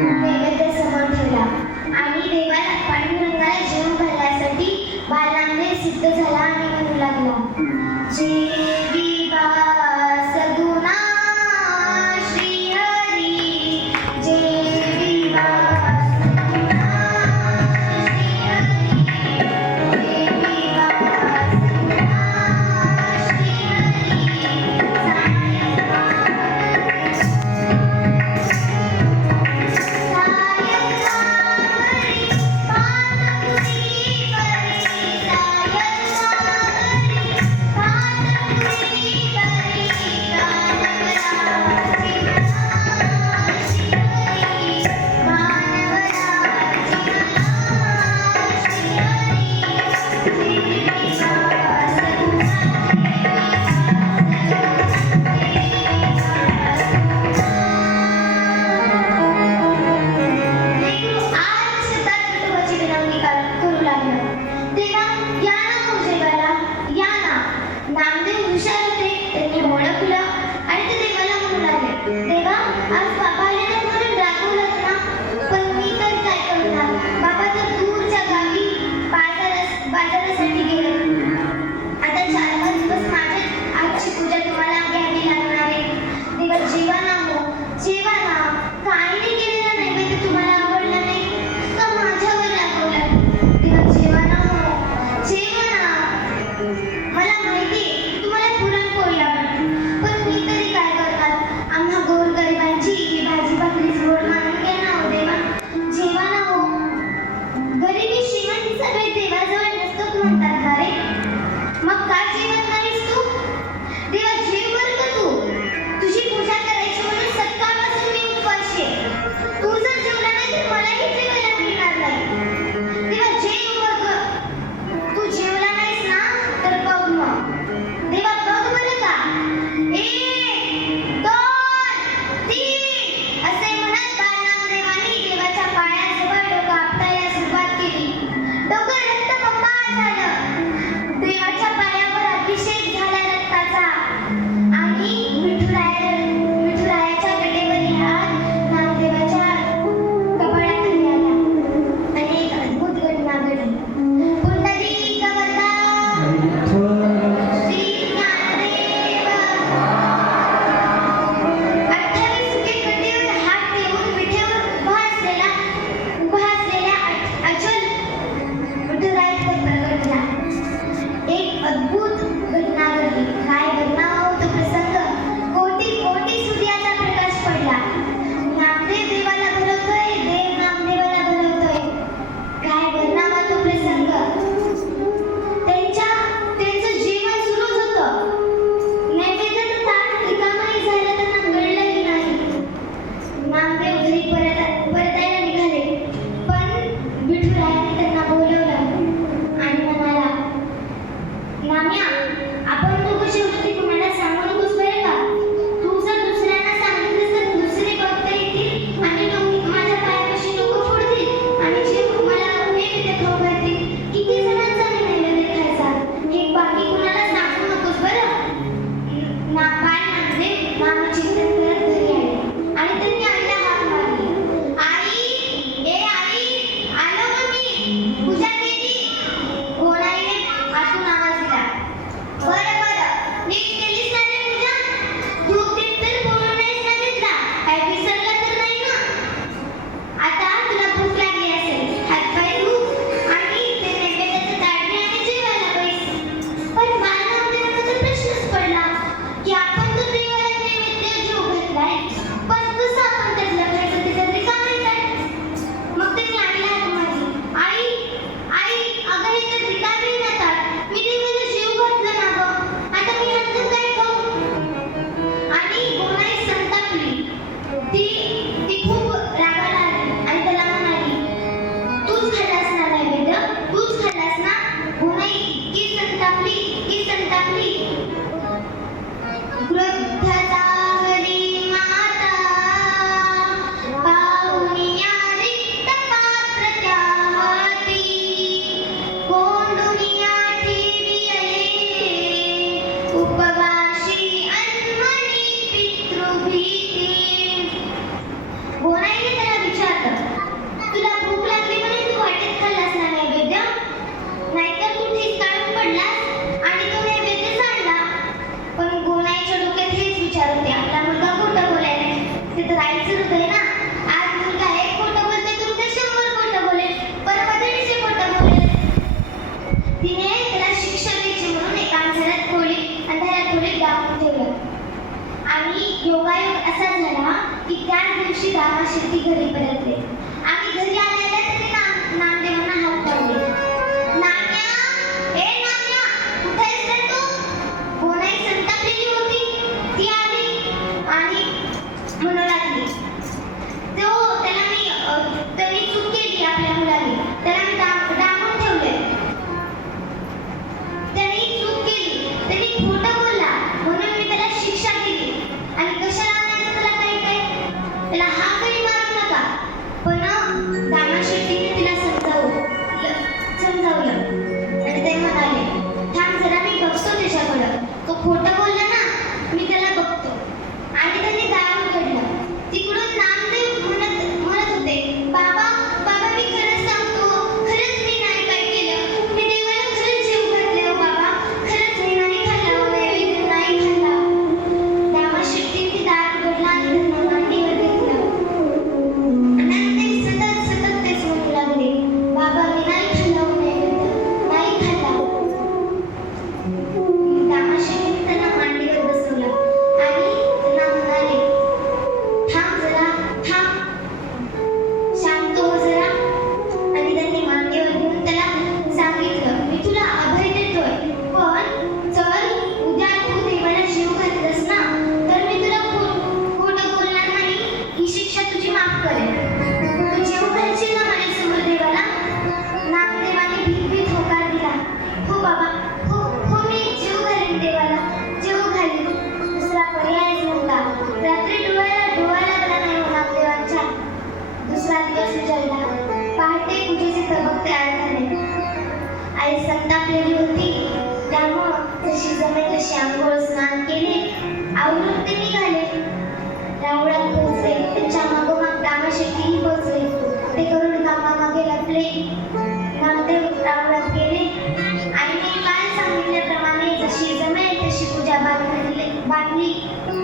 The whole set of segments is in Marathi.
नैवेद्य समोर ठेवला. देवाला पांडुरंगाला जीव घालण्यासाठी सिद्ध झाला. Mm.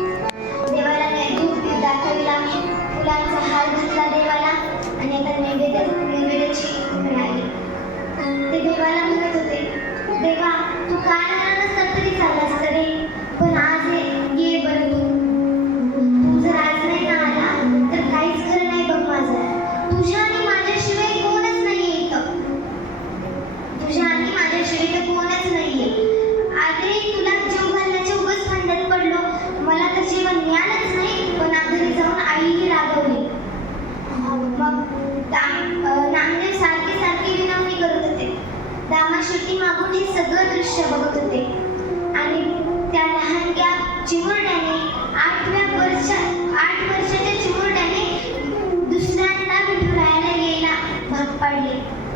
नामदेव सारखी सारखे विनवणी करत होते. दामा मागून हे सगळं दृश्य बघत होते. आणि त्या लहानग्या चिमुरड्याने आठव्या वर्ष आठ वर्षाच्या चिमुरड्याने दुसऱ्यांना विठुरायला यायला भाग पाडले.